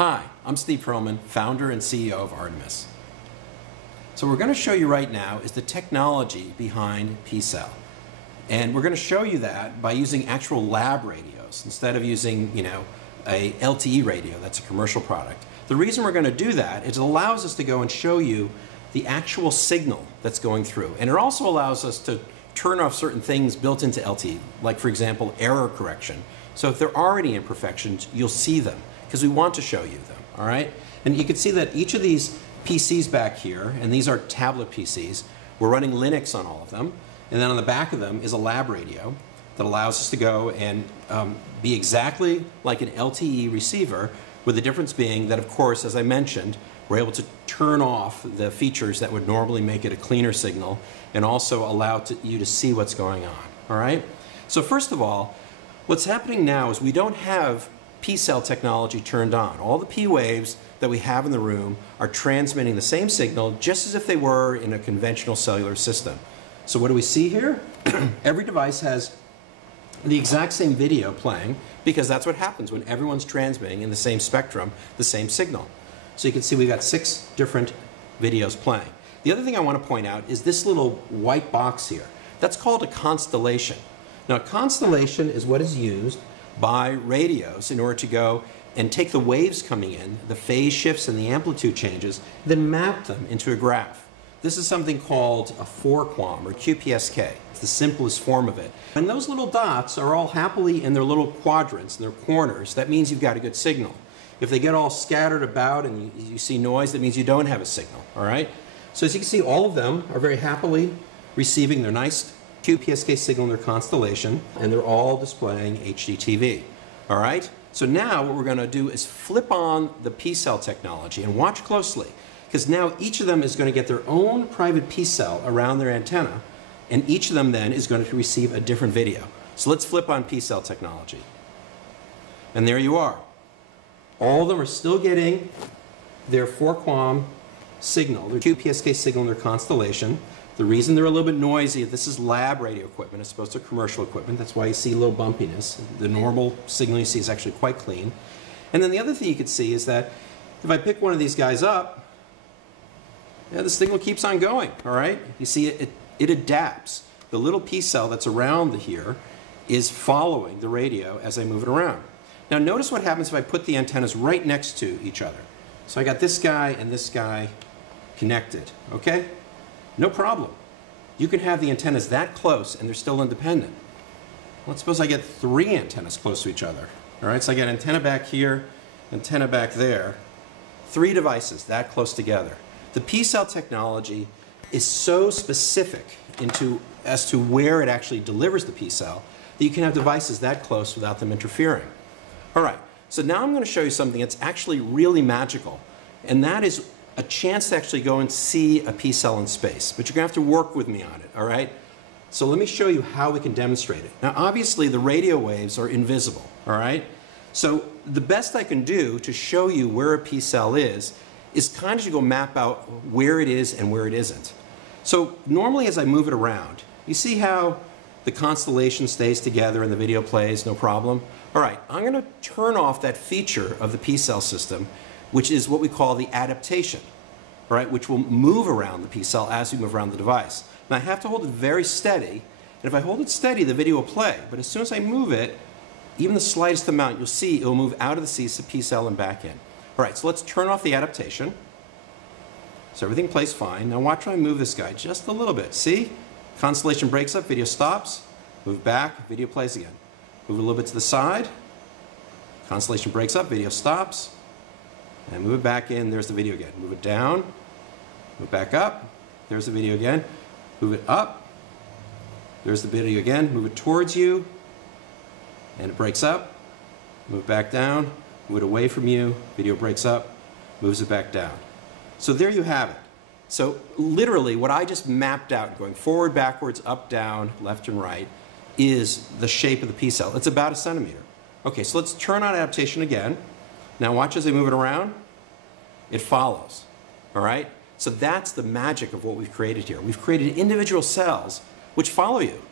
Hi, I'm Steve Perlman, founder and CEO of Artemis. So what we're going to show you right now is the technology behind pCell. And we're going to show you that by using actual lab radios instead of using, a LTE radio that's a commercial product. The reason we're going to do that is it allows us to go and show you the actual signal that's going through. And it also allows us to turn off certain things built into LTE, like for example, error correction. So if there are any imperfections, you'll see them because we want to show you them, all right? And you can see that each of these PCs back here, and these are tablet PCs, we're running Linux on all of them, and then on the back of them is a lab radio that allows us to go and be exactly like an LTE receiver, with the difference being that, of course, as I mentioned, we're able to turn off the features that would normally make it a cleaner signal and also allow you to see what's going on, all right? So first of all, what's happening now is we don't have pCell technology turned on. All the P waves that we have in the room are transmitting the same signal just as if they were in a conventional cellular system. So what do we see here? Every device has the exact same video playing because that's what happens when everyone's transmitting in the same spectrum, the same signal. So you can see we've got 6 different videos playing. The other thing I want to point out is this little white box here. That's called a constellation. Now, a constellation is what is used by radios in order to go and take the waves coming in, the phase shifts and the amplitude changes, then map them into a graph. This is something called a 4-QAM or QPSK. It's the simplest form of it. And those little dots are all happily in their little quadrants, in their corners. That means you've got a good signal. If they get all scattered about and you see noise, that means you don't have a signal, all right? So as you can see, all of them are very happily receiving their nice QPSK signal in their constellation, and they're all displaying HDTV, all right? So now what we're going to do is flip on the pCell technology and watch closely, because now each of them is going to get their own private pCell around their antenna, and each of them then is going to receive a different video. So let's flip on pCell technology. And there you are. All of them are still getting their 4-QAM signal, their QPSK signal in their constellation. The reason they're a little bit noisy, this is lab radio equipment as opposed to commercial equipment. That's why you see a little bumpiness. The normal signal you see is actually quite clean. And then the other thing you can see is that if I pick one of these guys up, the signal keeps on going, all right? You see it adapts. The little pCell that's around here is following the radio as I move it around. Now notice what happens if I put the antennas right next to each other. So I got this guy and this guy connected, okay? No problem. You can have the antennas that close and they're still independent. Let's suppose I get 3 antennas close to each other. All right, so I got antenna back here, antenna back there. 3 devices that close together. The pCell technology is so specific as to where it actually delivers the pCell that you can have devices that close without them interfering. All right, so now I'm going to show you something that's actually really magical, and that is a chance to actually go and see a pCell in space. But you're going to have to work with me on it, all right? So let me show you how we can demonstrate it. Now, obviously, the radio waves are invisible, all right? So the best I can do to show you where a pCell is kind of to go map out where it is and where it isn't. So normally as I move it around, you see how the constellation stays together and the video plays, no problem? All right, I'm going to turn off that feature of the pCell system, which is what we call the adaptation, all right, which will move around the pCell as we move around the device. Now I have to hold it very steady, and if I hold it steady, the video will play. But as soon as I move it, even the slightest amount, you'll see it will move out of the pCell and back in. All right, so let's turn off the adaptation. So everything plays fine. Now watch when I move this guy just a little bit. See? Constellation breaks up, video stops, move back, video plays again. Move a little bit to the side, constellation breaks up, video stops, and move it back in, there's the video again. Move it down, move back up, there's the video again. Move it up, there's the video again. Move it towards you, and it breaks up. Move it back down, move it away from you, video breaks up, moves it back down. So there you have it. So literally what I just mapped out, going forward, backwards, up, down, left and right, is the shape of the pCell. It's about 1 centimeter. Okay, so let's turn on adaptation again. Now watch as I move it around. It follows, all right? So that's the magic of what we've created here. We've created individual cells which follow you.